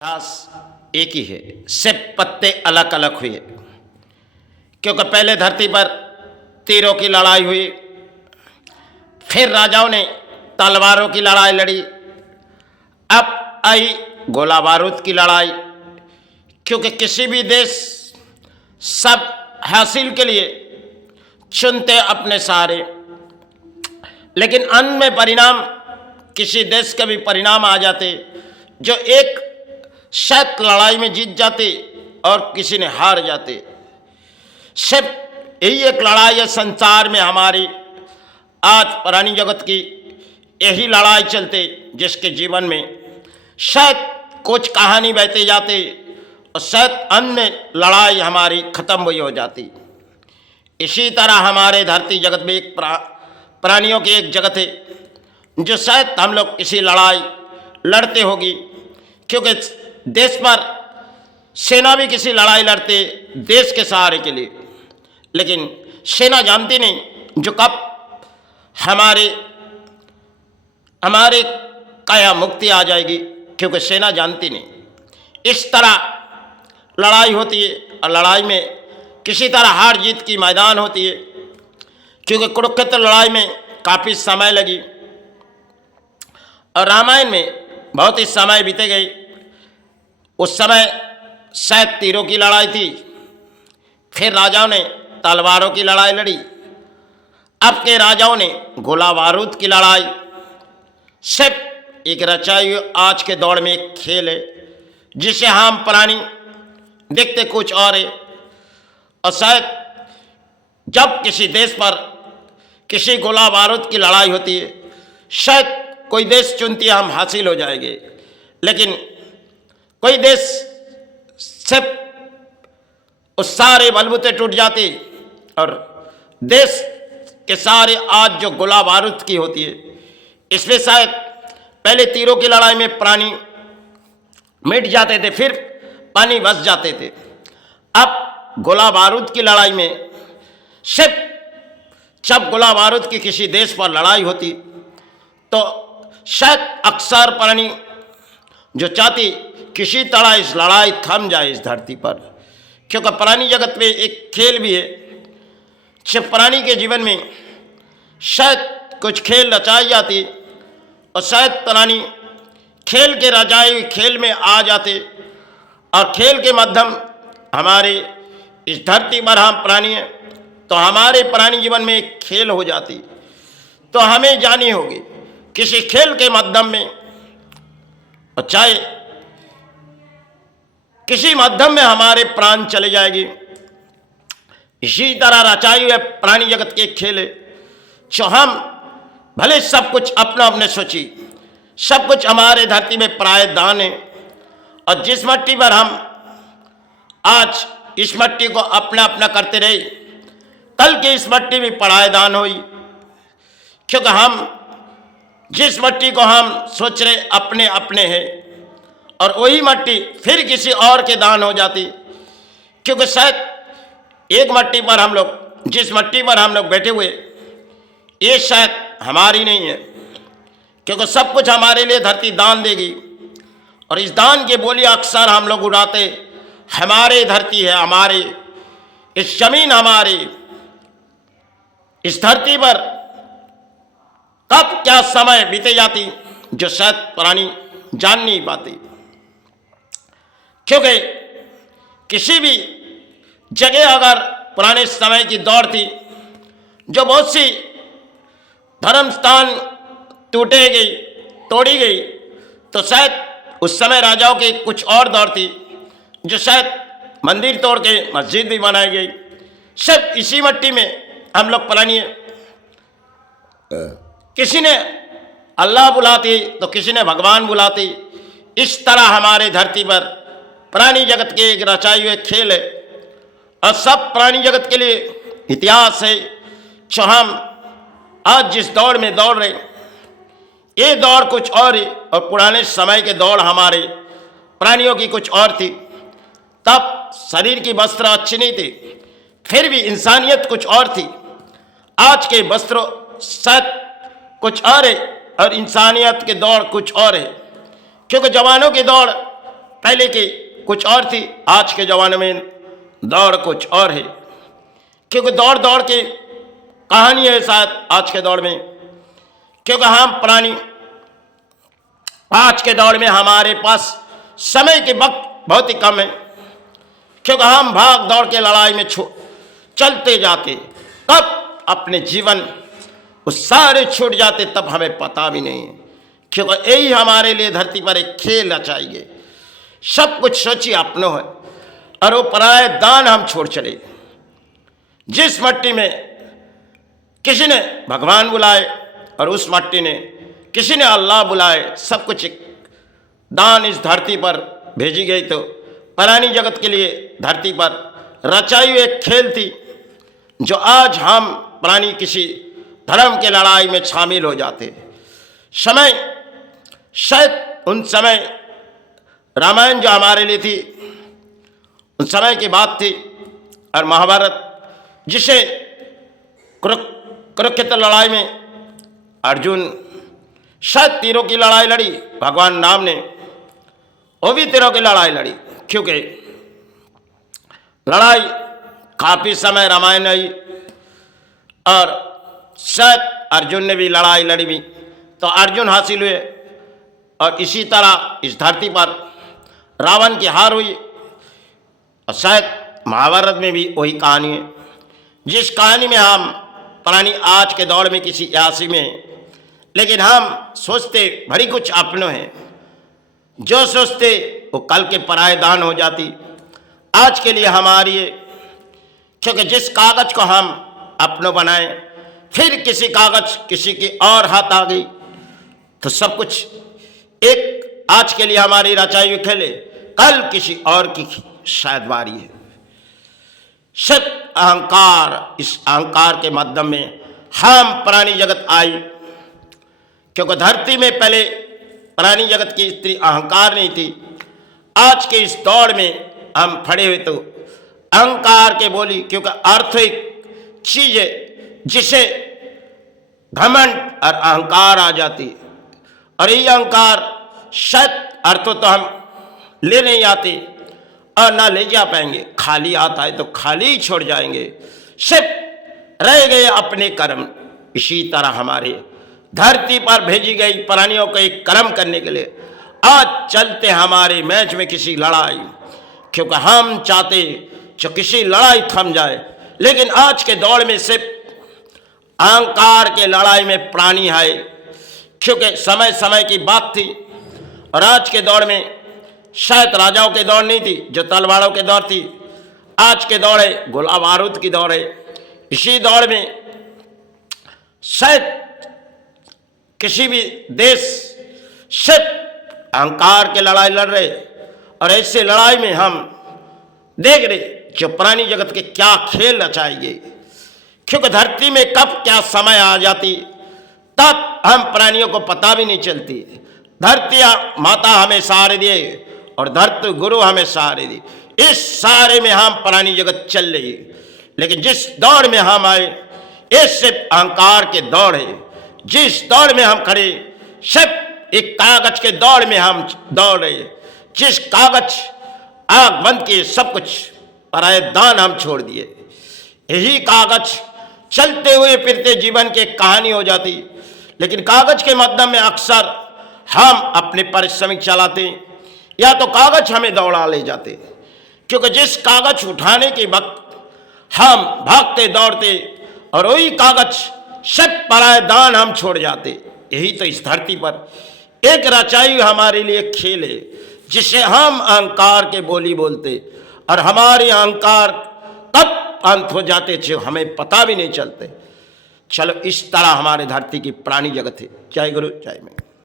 घास एक ही है, सिर्फ पत्ते अलग अलग हुए। क्योंकि पहले धरती पर तीरों की लड़ाई हुई, फिर राजाओं ने तलवारों की लड़ाई लड़ी, अब आई गोला बारूद की लड़ाई। क्योंकि किसी भी देश सब हासिल के लिए चुनते अपने सहारे, लेकिन अंत में परिणाम किसी देश के भी परिणाम आ जाते जो एक शायद लड़ाई में जीत जाते और किसी ने हार जाते। सिर्फ यही एक लड़ाई है संसार में हमारी, आज पुरानी जगत की यही लड़ाई चलते, जिसके जीवन में शायद कुछ कहानी बहते जाते और शायद अन्य लड़ाई हमारी खत्म हुई हो जाती। इसी तरह हमारे धरती जगत में एक प्राणियों की एक जगत है जो शायद हम लोग किसी लड़ाई लड़ते होगी। क्योंकि देश पर सेना भी किसी लड़ाई लड़ते देश के सहारे के लिए, लेकिन सेना जानती नहीं जो कब हमारे काया मुक्ति आ जाएगी, क्योंकि सेना जानती नहीं। इस तरह लड़ाई होती है और लड़ाई में किसी तरह हार जीत की मैदान होती है। क्योंकि कुरुक्षेत्र लड़ाई में काफ़ी समय लगी और रामायण में बहुत ही समय बीते गए। उस समय शायद तीरों की लड़ाई थी, फिर राजाओं ने तलवारों की लड़ाई लड़ी, अब के राजाओं ने गोला बारूद की लड़ाई। सिर्फ एक रचाई आज के दौर में एक खेल है जिसे हम प्राणी देखते कुछ और है। और शायद जब किसी देश पर किसी गोला बारूद की लड़ाई होती है, शायद कोई देश चुनती है हम हासिल हो जाएंगे, लेकिन कोई देश सिर्फ उस सारे बलबूते टूट जाते और देश के सारे आज जो गोला बारूद की होती है, इसमें शायद पहले तीरों की लड़ाई में प्राणी मिट जाते थे, फिर पानी बस जाते थे। अब गोला बारूद की लड़ाई में सिर्फ जब गोला बारूद की किसी देश पर लड़ाई होती तो शायद अक्सर प्राणी जो चाहती किसी तरह इस लड़ाई थम जाए इस धरती पर। क्योंकि प्राणी जगत में एक खेल भी है, सिर्फ प्राणी के जीवन में शायद कुछ खेल रचाई जाती और शायद प्राणी खेल के रचाए हुए खेल में आ जाते और खेल के माध्यम हमारे इस धरती पर हम प्राणी हैं तो हमारे प्राणी जीवन में एक खेल हो जाती। तो हमें जानी होगी किसी खेल के माध्यम में, और चाहे किसी माध्यम में हमारे प्राण चले जाएगी। इसी तरह रचाई हुए प्राणी जगत के खेल है जो हम भले सब कुछ अपना अपने सोची, सब कुछ हमारे धरती में प्रायदान है, और जिस मिट्टी पर हम आज इस मिट्टी को अपना अपना करते रहे, कल की इस मिट्टी में प्रायदान हुई। क्योंकि हम जिस मिट्टी को हम सोच रहे अपने अपने हैं और वही मिट्टी फिर किसी और के दान हो जाती। क्योंकि शायद एक मिट्टी पर हम लोग जिस मिट्टी पर हम लोग बैठे हुए ये शायद हमारी नहीं है, क्योंकि सब कुछ हमारे लिए धरती दान देगी और इस दान के बोली अक्सर हम लोग उड़ाते, हमारे धरती है, हमारे इस जमीन हमारी, इस धरती पर कब क्या समय बीते जाती जो शायद प्राणी जान नहीं पाती। क्योंकि किसी भी जगह अगर पुराने समय की दौड़ थी जो बहुत सी धर्म स्थान टूटे गई तोड़ी गई, तो शायद उस समय राजाओं की कुछ और दौड़ थी जो शायद मंदिर तोड़ के मस्जिद भी बनाई गई। सिर्फ इसी मिट्टी में हम लोग प्राणी, किसी ने अल्लाह बुलाती तो किसी ने भगवान बुलाती। इस तरह हमारे धरती पर प्राणी जगत के एक रचाई हुए खेल है और सब प्राणी जगत के लिए इतिहास है जो हम आज जिस दौड़ में दौड़ रहे, ये दौड़ कुछ और है और पुराने समय के दौड़ हमारे प्राणियों की कुछ और थी। तब शरीर की वस्त्र अच्छी नहीं थी, फिर भी इंसानियत कुछ और थी। आज के वस्त्र शायद कुछ और है और इंसानियत के दौड़ कुछ और है। क्योंकि जवानों की दौड़ पहले की कुछ और थी, आज के ज़माने में दौड़ कुछ और है। क्योंकि दौड़ दौड़ की कहानी है शायद आज के दौर में, क्योंकि हम पुरानी आज के दौर में हमारे पास समय के वक्त बहुत ही कम है, क्योंकि हम भाग दौड़ के लड़ाई में चलते जाते, कब अपने जीवन उस सारे छूट जाते तब हमें पता भी नहीं है। क्योंकि यही हमारे लिए धरती पर एक खेल रचाइए, सब कुछ सोचिए अपनों है, और वो पराये दान हम छोड़ चले। जिस मट्टी में किसी ने भगवान बुलाए और उस मट्टी ने किसी ने अल्लाह बुलाए, सब कुछ एक दान इस धरती पर भेजी गई। तो पुरानी जगत के लिए धरती पर रचाई हुई एक खेल थी, जो आज हम पुरानी किसी धर्म के लड़ाई में शामिल हो जाते। समय शायद उन समय रामायण जो हमारे लिए थी उन समय की बात थी, और महाभारत जिसे कुरुक्षेत्र लड़ाई में अर्जुन शायद तीरों की लड़ाई लड़ी, भगवान राम ने वो भी तीरों की लड़ाई लड़ी। क्योंकि लड़ाई काफ़ी समय रामायण आई, और शायद अर्जुन ने भी लड़ाई लड़ी भी, तो अर्जुन हासिल हुए। और इसी तरह इस धरती पर रावण की हार हुई, और शायद महाभारत में भी वही कहानी है, जिस कहानी में हम पुरानी आज के दौर में किसी यासी में, लेकिन हम सोचते बड़ी कुछ अपनों हैं, जो सोचते वो कल के पराये दान हो जाती आज के लिए हमारी है। क्योंकि जिस कागज को हम अपनों बनाए, फिर किसी कागज किसी की और हाथ आ गई, तो सब कुछ एक आज के लिए हमारी रचाई हुई खेले, कल किसी और की शायद बारी है। सब अहंकार, इस अहंकार के माध्यम में हम पुरानी जगत आई। क्योंकि धरती में पहले पुरानी जगत की इतनी अहंकार नहीं थी। आज के इस दौड़ में हम खड़े हुए तो अहंकार के बोली, क्योंकि अर्थ एक चीज है जिसे घमंड और अहंकार आ जाती, और ये अहंकार शायद अर्थों तो हम ले नहीं आते और ना ले जा पाएंगे। खाली आता है तो खाली ही छोड़ जाएंगे, सिर्फ रह गए अपने कर्म। इसी तरह हमारे धरती पर भेजी गई प्राणियों को एक कर्म करने के लिए आज चलते हमारे मैच में किसी लड़ाई, क्योंकि हम चाहते जो किसी लड़ाई थम जाए, लेकिन आज के दौर में सिर्फ अहंकार के लड़ाई में प्राणी आए। क्योंकि समय समय की बात थी, और आज के दौर में शायद राजाओं के दौर नहीं थी जो तलवारों के दौर थी, आज के दौर है गोला बारूद की दौर है। इसी दौर में शायद किसी भी देश सिर्फ अहंकार के लड़ाई लड़ रहे, और ऐसे लड़ाई में हम देख रहे जो पुरानी जगत के क्या खेल रचाएंगे। क्योंकि धरती में कब क्या समय आ जाती तब हम प्राणियों को पता भी नहीं चलती। धरती माता हमें सहारे दिए और धरती गुरु हमें सहारे दिए। इस सहारे में हम पुरानी जगत चल रही है, लेकिन जिस दौड़ में हम आए ये सिर्फ अहंकार के दौड़ है। जिस दौड़ में हम खड़े सिर्फ एक कागज के दौड़ में हम दौड़ रहे, जिस कागज आग बंद किए सब कुछ पराये दान हम छोड़ दिए। यही कागज चलते हुए फिरते जीवन की कहानी हो जाती, लेकिन कागज के माध्यम में अक्सर हम अपने परिश्रमिक चलाते या तो कागज हमें दौड़ा ले जाते। क्योंकि जिस कागज उठाने के वक्त हम भागते दौड़ते और वही कागज सब पराये दान हम छोड़ जाते। यही तो इस धरती पर एक रचाई हमारे लिए खेल है, जिसे हम अहंकार के बोली बोलते, और हमारे अहंकार कब अंत हो जाते जो हमें पता भी नहीं चलते। चलो इस तरह हमारे धरती की प्राणी जगत है। जय गुरु जय मैं।